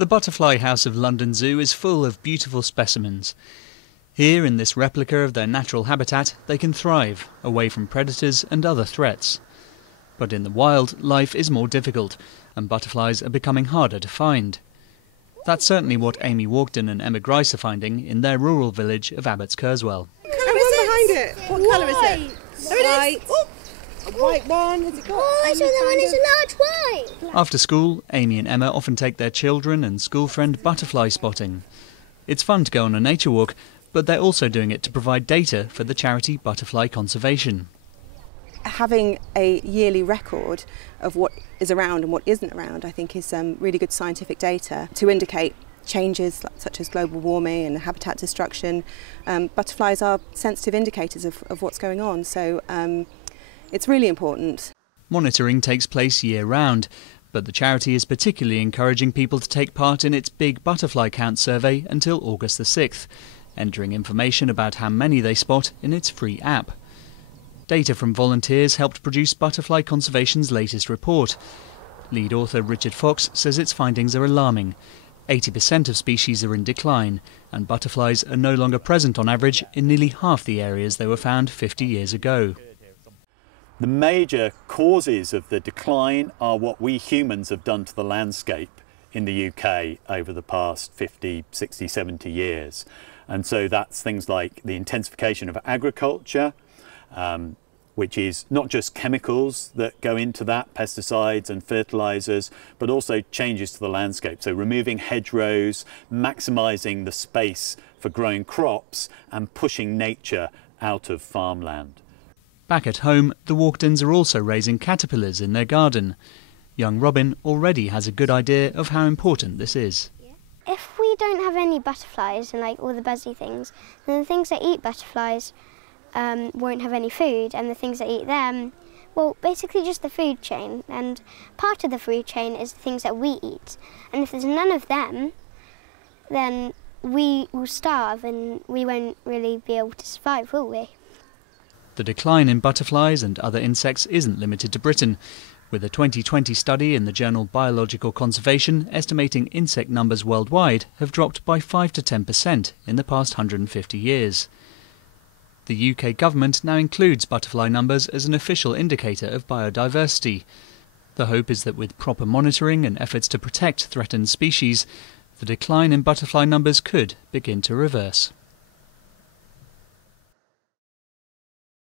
The Butterfly House of London Zoo is full of beautiful specimens. Here, in this replica of their natural habitat, they can thrive, away from predators and other threats. But in the wild, life is more difficult, and butterflies are becoming harder to find. That's certainly what Amy Walkden and Emma Grice are finding in their rural village of Abbott's Kerswell. What colour is it? Behind it? What colour is it? There it is! Oh, a white one. Has it got? Oh, I saw that one is a large white. After school, Amy and Emma often take their children and school friend butterfly spotting. It's fun to go on a nature walk, but they're also doing it to provide data for the charity Butterfly Conservation. Having a yearly record of what is around and what isn't around, I think, is really good scientific data to indicate changes such as global warming and habitat destruction. Butterflies are sensitive indicators of what's going on, so it's really important. Monitoring takes place year-round, but the charity is particularly encouraging people to take part in its big butterfly count survey until August the 6th, entering information about how many they spot in its free app. Data from volunteers helped produce Butterfly Conservation's latest report. Lead author Richard Fox says its findings are alarming. 80% of species are in decline, and butterflies are no longer present on average in nearly half the areas they were found 50 years ago. The major causes of the decline are what we humans have done to the landscape in the UK over the past 50, 60, 70 years. And so that's things like the intensification of agriculture, which is not just chemicals that go into that, pesticides and fertilisers, but also changes to the landscape. So removing hedgerows, maximising the space for growing crops and pushing nature out of farmland. Back at home, the Walkdens are also raising caterpillars in their garden. Young Robin already has a good idea of how important this is. If we don't have any butterflies and all the buzzy things, then the things that eat butterflies won't have any food, and the things that eat them, well, basically just the food chain. And part of the food chain is the things that we eat. And if there's none of them, then we will starve and we won't really be able to survive, will we? The decline in butterflies and other insects isn't limited to Britain, with a 2020 study in the journal Biological Conservation estimating insect numbers worldwide have dropped by 5 to 10% in the past 150 years. The UK government now includes butterfly numbers as an official indicator of biodiversity. The hope is that with proper monitoring and efforts to protect threatened species, the decline in butterfly numbers could begin to reverse.